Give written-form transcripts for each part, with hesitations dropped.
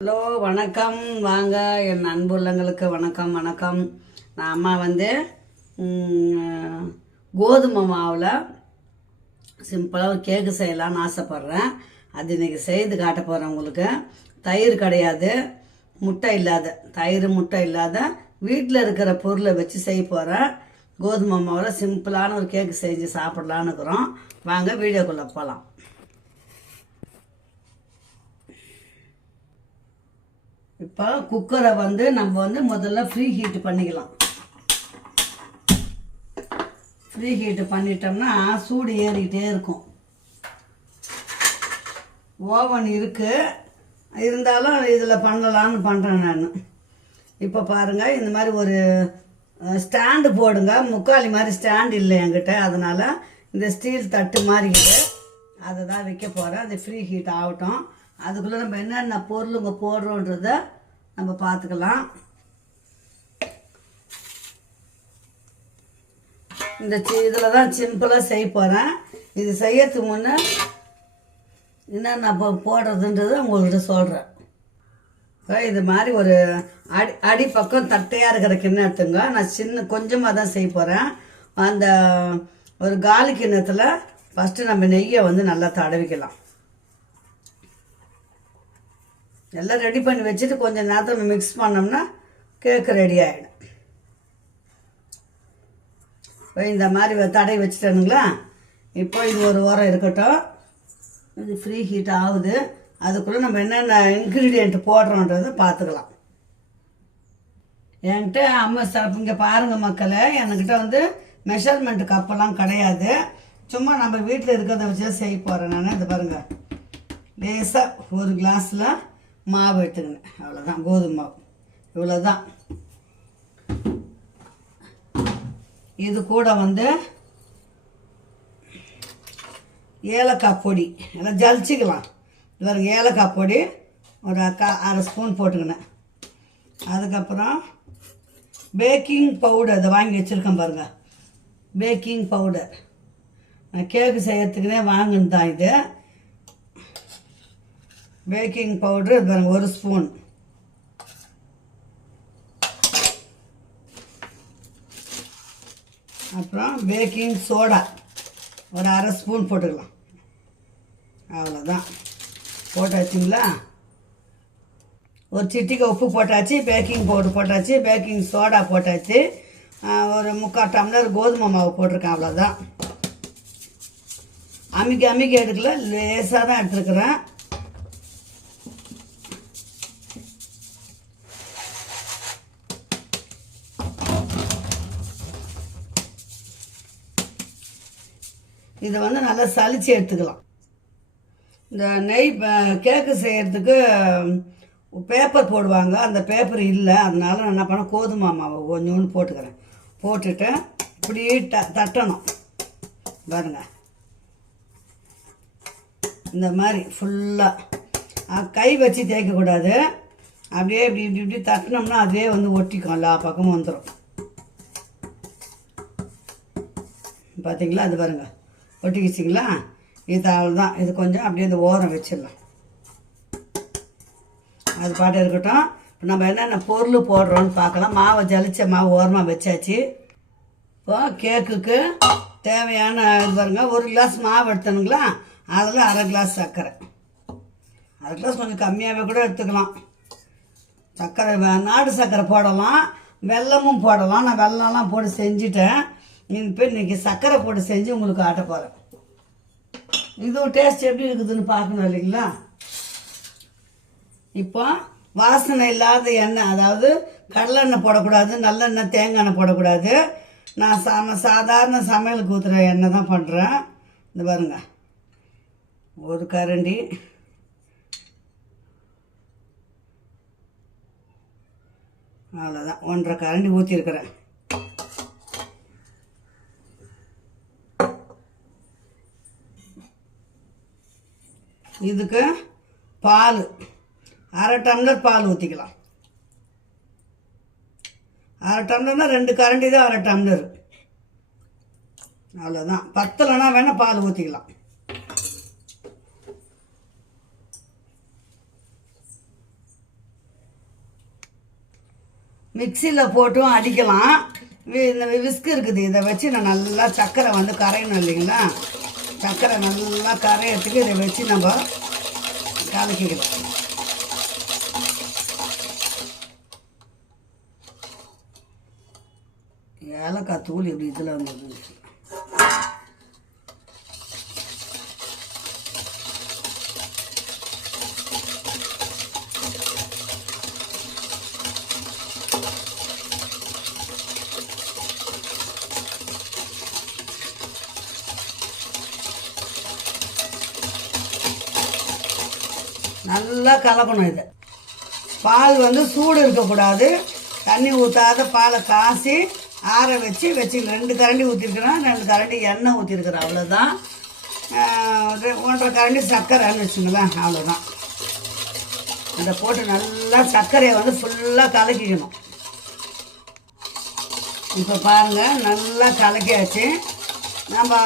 Hello வணக்கம். வாங்க என் அன்புள்ளங்களுக்கு வணக்கம் வணக்கம். நான் அம்மா கோதுமை மாவில் சிம்பிளாக ஒரு கேக்கு செய்யலான்னு ஆசைப்பட்றேன். அது இன்றைக்கி செய்து காட்ட போகிறேன் உங்களுக்கு. தயிர் கிடையாது, முட்டை இல்லாத வீட்டில் இருக்கிற பொருளை வச்சு செய்ய போகிறேன். கோதுமை மாவில் சிம்பிளான ஒரு கேக்கு செஞ்சு சாப்பிட்லான்னு இருக்கிறோம். வாங்க வீடியோக்குள்ளே போகலாம். இப்போ குக்கரை நம்ம முதல்ல ஃப்ரீ ஹீட் பண்ணிக்கலாம். ஃப்ரீ ஹீட்டு பண்ணிட்டோம்னா சூடு ஏறிக்கிட்டே இருக்கும். ஓவன் இருக்குது, இருந்தாலும் இதில் பண்ணலான்னு பண்ணுறேன் நான். இப்போ பாருங்கள், இந்த மாதிரி ஒரு ஸ்டாண்டு போடுங்க. முக்காலி மாதிரி ஸ்டாண்டு இல்லை என்கிட்ட, அதனால் இந்த ஸ்டீல் தட்டு மாதிரி அதை தான் வைக்க போகிறேன். அது ஃப்ரீ ஹீட் ஆகட்டும். அதுக்குள்ளே நம்ம என்னென்ன பொருளுங்க போடுறோன்றத நம்ம பார்த்துக்கலாம். இந்த இதில் தான் சிம்பிளாக செய்ய போகிறேன். இது செய்யறதுக்கு முன்னே என்னென்ன போடுறதுன்றது உங்கள்கிட்ட சொல்கிறேன். இது மாதிரி ஒரு அடிப்பக்கம் தட்டையாக இருக்கிற கிண்ணம் எடுத்துங்க. நான் கொஞ்சமாக தான் செய்ய போகிறேன். அந்த ஒரு காலி கிண்ணத்தில் ஃபஸ்ட்டு நம்ம நெய்யை நல்லா தடவிக்கலாம். எல்லாம் ரெடி பண்ணி வச்சுட்டு கொஞ்சம் நேரத்தில் மிக்ஸ் பண்ணோம்னா கேக்கு ரெடி ஆகிடும். இப்போ இந்த மாதிரி தடவி வச்சுட்டேனுங்களா. இப்போ இது ஒரு ஓரம் இருக்கட்டும். இது ஃப்ரீ ஹீட் ஆகுது. அதுக்குள்ளே நம்ம என்னென்ன இன்க்ரீடியண்ட் போடுறோன்றதை பார்த்துக்கலாம். என்கிட்ட இங்கே பாருங்கள் மக்களே, என்கிட்ட மெஷர்மெண்ட் கப்பெல்லாம் கிடையாது. சும்மா நம்ம வீட்டில் இருக்கிறத வச்சு செய்ய போகிறேன் நான். இது பாருங்கள், லேசாக ஒரு கிளாஸில் மாவு எடுத்துக்கினேன். அவ்வளோதான், கோதுமை மாவு இவ்வளோதான். இது கூட ஏலக்காய் பொடி எல்லாம் ஜலிச்சிக்கலாம். இது பாருங்க, ஏலக்காய் பொடி ஒரு அரை ஸ்பூன் போட்டுக்கினேன். அதுக்கப்புறம் பேக்கிங் பவுடர் அதை வாங்கி வச்சுருக்கேன் பாருங்கள். பேக்கிங் பவுடர் நான் கேக்கு செய்யறதுக்குனே வாங்கினு தான். இது பேக்கிங் பவுட்ரு பாருங்கள், ஒரு ஸ்பூன். அப்புறம் பேக்கிங் சோடா ஒரு அரை ஸ்பூன் போட்டுக்கலாம். அவ்வளோதான், போட்டாச்சுங்களா. ஒரு சிட்டிக்கு உப்பு போட்டாச்சு, பேக்கிங் பவுடர் போட்டாச்சு, பேக்கிங் சோடா போட்டாச்சு. ஒரு 3/4 டம்ளர் கோதுமை மாவு போட்டிருக்கேன். அவ்வளோதான். அமுக்கி எடுக்கல, லேசாக தான் எடுத்துருக்குறேன். இதை நல்லா சலிச்சு எடுத்துக்கலாம். இந்த நெய் கேக்கு செய்கிறதுக்கு பேப்பர் போடுவாங்க, அந்த பேப்பர் இல்லை. அதனால நான் என்ன பண்ணேன், கோதுமை மாவை கொஞ்சோண்டு போட்டுக்கிறேன். போட்டுட்டு இப்படி தட்டணும் பாருங்க. இந்த மாதிரி ஃபுல்லாக கை வச்சு தேய்க்கக்கூடாது. அப்படியே இப்படி தட்டினோம்னா அதுவே ஒட்டிக்கும், எல்லா பக்கமும் வந்துடும். பார்த்தீங்களா, அது பாருங்கள் ஒட்டிக்கிச்சிங்களா. இது அவ்வளோதான். இது கொஞ்சம் அப்படியே இந்த ஓரம் வச்சிடலாம். அது பாட்டு இருக்கட்டும். இப்போ நம்ம என்னென்ன பொருள் போடுறோன்னு பார்க்கலாம். மாவை ஜலிச்ச மாவு ஓரமாக வச்சாச்சு. இப்போ கேக்குக்கு தேவையான இது பாருங்க, ஒரு கிளாஸ் மாவு எடுத்தனுங்களா, அதில் அரை கிளாஸ் சர்க்கரை. அரை கிளாஸ் கொஞ்சம் கம்மியாகவே கூட எடுத்துக்கலாம். சர்க்கரை நாடு சர்க்கரை போடலாம், வெல்லமும் போடலாம். நான் வெல்லம்லாம் போட்டு செஞ்சுட்டேன். இப்போ இன்றைக்கி சர்க்கரை போட்டு செஞ்சு உங்களுக்கு ஆட்ட போகிறேன். இதுவும் டேஸ்ட் எப்படி இருக்குதுன்னு பார்க்கணும் இல்லைங்களா. இப்போ வாசனை இல்லாத எண்ணெய், அதாவது கடலெண்ணெய் போடக்கூடாது, நல்லெண்ணெய், தேங்காய் எண்ணெய் போடக்கூடாது. நான் சாதாரண சமையலுக்கு ஊற்றுற எண்ணெய் தான் பண்ணுறேன். இந்த பாருங்க, ஒரு கரண்டி. அவ்வளோதான், 1.5 கரண்டி ஊற்றிருக்கிறேன். இதுக்கு பால் அரை டம்ளர் பால் ஊற்றிக்கலாம். அரை டம்ளர்னால் 2 கரண்டி தான் அரை டம்ளர். அவ்வளோதான். பத்தலைன்னா வேணால் பால் ஊற்றிக்கலாம். மிக்சியில் போட்டும் அடிக்கலாம். இந்த விஸ்க் இருக்குது, இதை வச்சு நான் நல்லா சர்க்கரை வந்து கரையணும் இல்லைங்களா. சர்க்கரை நல்லா கரையிறதுக்கு இதை வச்சு நம்ம கலக்கிக்கலாம். ஏலக்காய் தூள் இப்படி இதில் வந்து நல்லா கலக்கணும். இதை பால் வந்து சூடு இருக்கக்கூடாது. தண்ணி ஊற்றாத பாலை காசி ஆற வச்சு 2 கரண்டி ஊற்றிருக்கிறேன், 2 கரண்டி எண்ணெய் ஊற்றிருக்கிறேன், அவ்வளோதான். 1.5 கரண்டி சர்க்கரைன்னு வச்சுங்களேன், அவ்வளோதான். இதை போட்டு நல்லா சர்க்கரையை வந்து ஃபுல்லாக கலக்கிக்கணும். இப்போ பாருங்கள், நல்லா கலக்கியாச்சு. நம்ம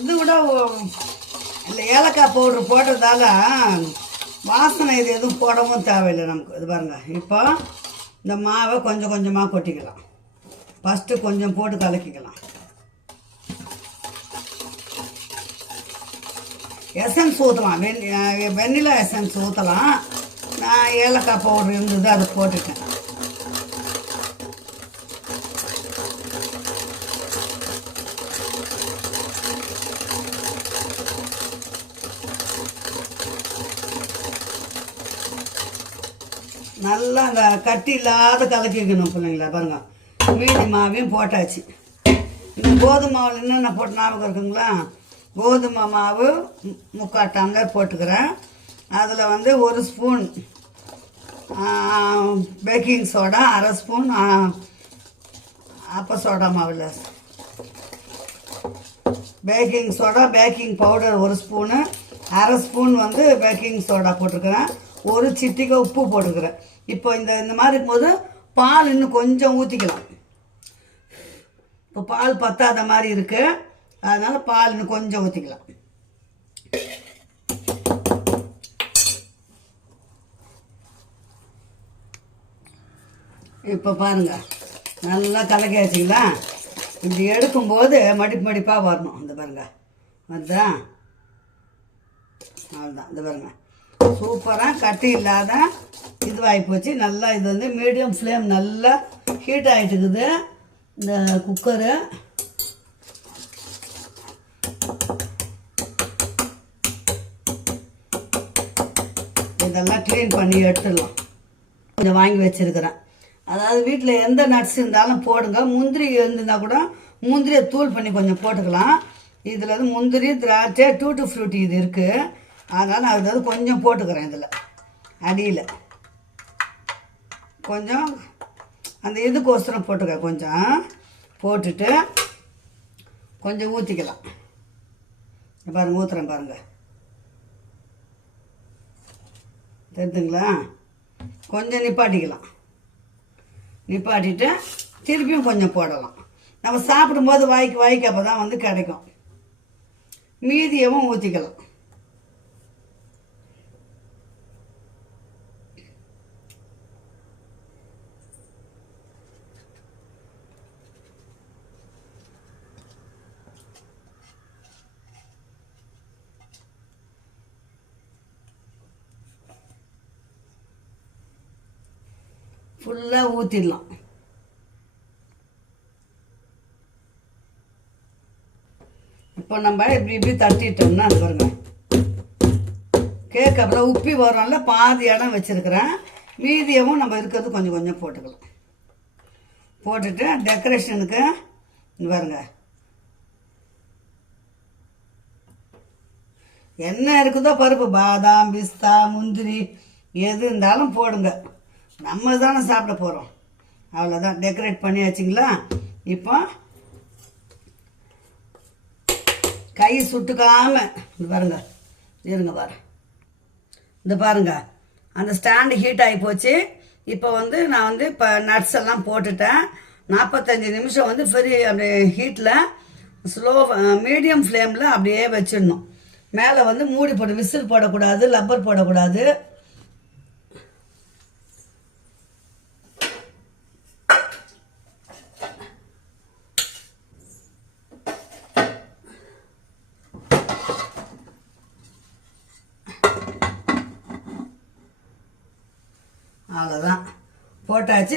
இது கூட இல்லை, ஏலக்காய் பவுட்ரு போட்டதால வாசனை இது எதுவும் போடவும் தேவையில்லை நமக்கு. இது பாருங்கள், இப்போ இந்த மாவை கொஞ்சம் கொஞ்சமாக கொட்டிக்கலாம். ஃபஸ்ட்டு கொஞ்சம் போட்டு கலக்கிக்கலாம். எசன்ஸ் ஊற்றலாம், வெண்ணிலா எசன்ஸ் ஊற்றலாம். நான் ஏலக்காய் பவுடர் இருந்தது, அதை போட்டுட்டேன். நல்லா அந்த கட்டி இல்லாத கலக்கிக்கணும் பிள்ளைங்களா. பாருங்க, மீதி மாவையும் போட்டாச்சு. இந்த கோதுமை மாவில் என்னென்ன போட்டு ஞாபகம் இருக்குங்களா. கோதுமை மாவு 3/4 டம்ளர் போட்டுக்கிறேன். அதில் வந்து 1 ஸ்பூன் பேக்கிங் சோடா, 1/2 ஸ்பூன் அப்ப சோடா மாவில் baking soda, baking powder 1 spoon, 1/2 spoon வந்து பேக்கிங் சோடா போட்டிருக்கிறேன், 1 சிட்டிகை உப்பு போட்டுக்கிறேன். இப்போ இந்த மாதிரி இருக்கும்போது பால் இன்னும் கொஞ்சம் ஊற்றிக்கலாம். இப்போ பால் பத்தாத மாதிரி இருக்குது, அதனால் பால் இன்னும் கொஞ்சம் ஊற்றிக்கலாம். இப்போ பாருங்கள், நல்லா கலக்கியாச்சுங்களா. இப்படி எடுக்கும்போது மடிப்பாக வரணும். இந்த பாருங்கள், வருதா? அவ்வளோதான். இந்த பாருங்கள், சூப்பராக கட்டி இல்லாத இதுவாகி போச்சு. நல்லா இது வந்து மீடியம் ஃப்ளேம் நல்லா ஹீட் ஆகிட்டு இருக்குது. இந்த குக்கரு இதெல்லாம் க்ளீன் பண்ணி எடுத்துடலாம். கொஞ்சம் வாங்கி வச்சுருக்கிறேன். அதாவது வீட்டில் எந்த நட்ஸ் இருந்தாலும் போடுங்க. முந்திரி இருந்திருந்தால் கூட முந்திரியை தூள் பண்ணி கொஞ்சம் போட்டுக்கலாம். இதில் வந்து முந்திரி, திராட்சை, டூட்டி ஃப்ரூட்டி இது இருக்குது. அதனால் நான் அதாவது கொஞ்சம் போட்டுக்கிறேன். இதில் அடியில் கொஞ்சம் அந்த இதுக்கோசரம் போட்டுக்க, கொஞ்சம் போட்டுட்டு கொஞ்சம் ஊற்றிக்கலாம். பாருங்கள், ஊற்றுறேன் பாருங்கள், தெரியுதுங்களா. கொஞ்சம் நிப்பாட்டிக்கலாம். நிப்பாட்டிட்டு திருப்பியும் கொஞ்சம் போடலாம். நம்ம சாப்பிடும்போது வாய்க்கு அப்போ தான் வந்து கிடைக்கும். மீதியமும் ஊற்றிக்கலாம். ஃபுல்லாக ஊற்றிடலாம். இப்போ நம்ம இப்படி தட்டிட்டோம்னா அது பாருங்க, கேக் அப்புறம் உப்பி வரும்ல, பாதி இடம் வச்சுருக்கிறேன். மீதியமும் நம்ம இருக்கிறது கொஞ்சம் கொஞ்சம் போட்டுக்கலாம். போட்டுட்டு டெக்கரேஷனுக்கு பாருங்க, என்ன இருக்குதோ பருப்பு, பாதாம், பிஸ்தா, முந்திரி எது இருந்தாலும் போடுங்க. நம்ம தானே சாப்பிட போகிறோம். அவ்வளோதான், டெக்கரேட் பண்ணியாச்சுங்களா. இப்போ கை சுட்டுக்காமல் இது பாருங்க, இருங்க பாரு, இந்த பாருங்க, அந்த ஸ்டாண்டு ஹீட் ஆகி போச்சு. இப்போ வந்து நான் வந்து இப்போ நட்ஸ் எல்லாம் போட்டுட்டேன். 45 நிமிஷம் வந்து பெரிய அப்படியே ஹீட்டில் ஸ்லோ மீடியம் ஃப்ளேமில் அப்படியே வச்சிடணும். மேலே வந்து மூடி போட்டு விசில் போடக்கூடாது, லப்பர் போடக்கூடாது. அவ்வளோதான் போட்டாச்சு.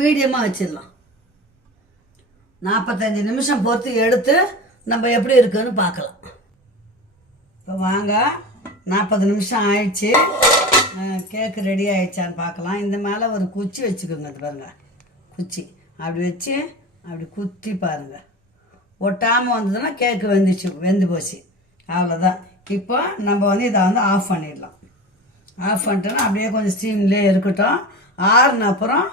மீடியமாக வச்சிடலாம். 45 நிமிஷம் பொறுத்து எடுத்து நம்ம எப்படி இருக்குன்னு பார்க்கலாம். இப்போ வாங்க, 40 நிமிஷம் ஆயிடுச்சு. கேக்கு ரெடி ஆயிடுச்சான்னு பார்க்கலாம். இந்த மேலே ஒரு குச்சி வச்சுக்கோங்க. அது பாருங்கள், குச்சி அப்படி வச்சு அப்படி குத்தி பாருங்கள். ஒட்டாமல் வந்ததுன்னா கேக்கு வெந்து போச்சு. அவ்வளோதான். இப்போ நம்ம வந்து இதை வந்து ஆஃப் பண்ணிடலாம். ஆஃப் பண்ணிட்டோன்னா அப்படியே கொஞ்சம் ஸ்டீம்லேயே இருக்கட்டும். ஆறுன அப்புறம்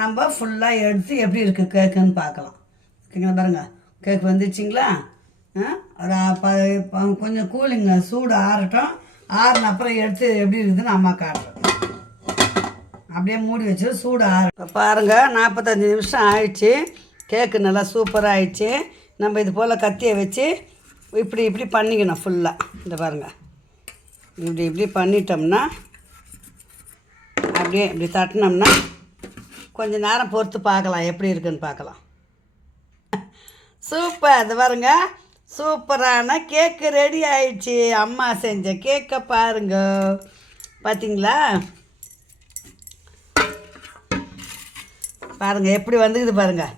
நம்ம ஃபுல்லாக எடுத்து எப்படி இருக்குது கேக்குன்னு பார்க்கலாம். ஓகேங்களா? பாருங்கள், கேக் வந்துடுச்சிங்களா? ஒரு கொஞ்சம் கூலிங்க, சூடு ஆறட்டும். ஆறுன அப்புறம் எடுத்து எப்படி இருக்குதுன்னு அம்மா காட்டுறேன். அப்படியே மூடி வச்சு சூடு ஆறு. இப்போ பாருங்கள், 45 நிமிஷம் ஆயிடுச்சு. கேக்கு நல்லா சூப்பராக ஆயிடுச்சு. நம்ம இது போல் கத்தியை வச்சு இப்படி பண்ணிக்கணும் ஃபுல்லாக. இந்த பாருங்கள், இப்படி பண்ணிட்டோம்னா அப்படியே இப்படி தட்டினோம்னா கொஞ்சம் நேரம் பொறுத்து பார்க்கலாம் எப்படி இருக்குன்னு பார்க்கலாம். சூப்பர். அது பாருங்க, சூப்பரான கேக்கு ரெடி ஆயிடுச்சு. அம்மா செஞ்ச கேக்கை பாருங்க. பார்த்தீங்களா? பாருங்கள் எப்படி வந்துக்குது பாருங்கள்.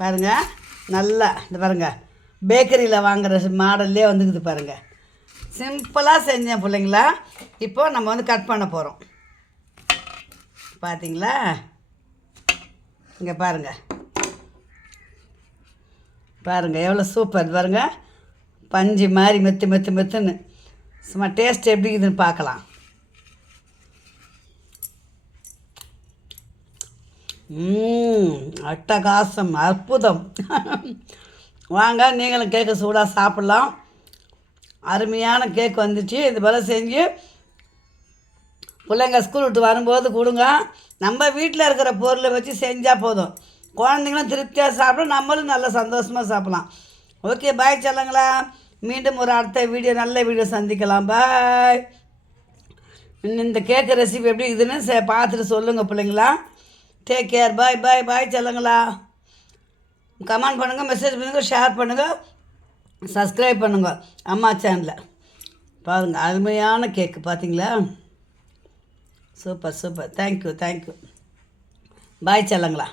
பாருங்கள் நல்லா இந்த பாருங்கள், பேக்கரியில் வாங்குகிற மாடல்லே வந்துக்குது பாருங்கள். சிம்பிளாக செஞ்சேன் பிள்ளைங்களா. இப்போ நம்ம வந்து கட் பண்ண போகிறோம். பார்த்தீங்களா? இங்கே பாருங்கள், பாருங்கள் எவ்வளோ சூப்பர். பாருங்கள், பஞ்சு மாதிரி மெத்துன்னு சும்மா டேஸ்ட் எப்படி இருக்குதுன்னு பார்க்கலாம். அட்டகாசம், அற்புதம். வாங்க, நீங்களும் கேக்கு சூடாக சாப்பிட்லாம். அருமையான கேக் வந்துச்சு. இது போல் செஞ்சு பிள்ளைங்க ஸ்கூல் விட்டு வரும்போது கொடுங்க. நம்ம வீட்டில் இருக்கிற பொருளை வச்சு செஞ்சால் போதும். குழந்தைங்களும் திருப்தியாக சாப்பிடும், நம்மளும் நல்லா சந்தோஷமாக சாப்பிட்லாம். ஓகே, பாய் சொல்லுங்களா. மீண்டும் ஒரு அடுத்த வீடியோ, நல்ல வீடியோ சந்திக்கலாம். பாய். இந்த கேக்கு ரெசிபி எப்படி இருக்குதுன்னு பார்த்துட்டு சொல்லுங்கள் பிள்ளைங்களா. Take care. பாய் பாய் பாய் சொல்லுங்களா. கமெண்ட் பண்ணுங்கள், மெசேஜ் பண்ணுங்கள், ஷேர் பண்ணுங்கள், சப்ஸ்கிரைப் பண்ணுங்கள் அம்மா சேனலில். பாருங்கள், அருமையான கேக்கு பார்த்தீங்களா? சூப்பர். தேங்க்யூ. பாய் சொல்லுங்களா.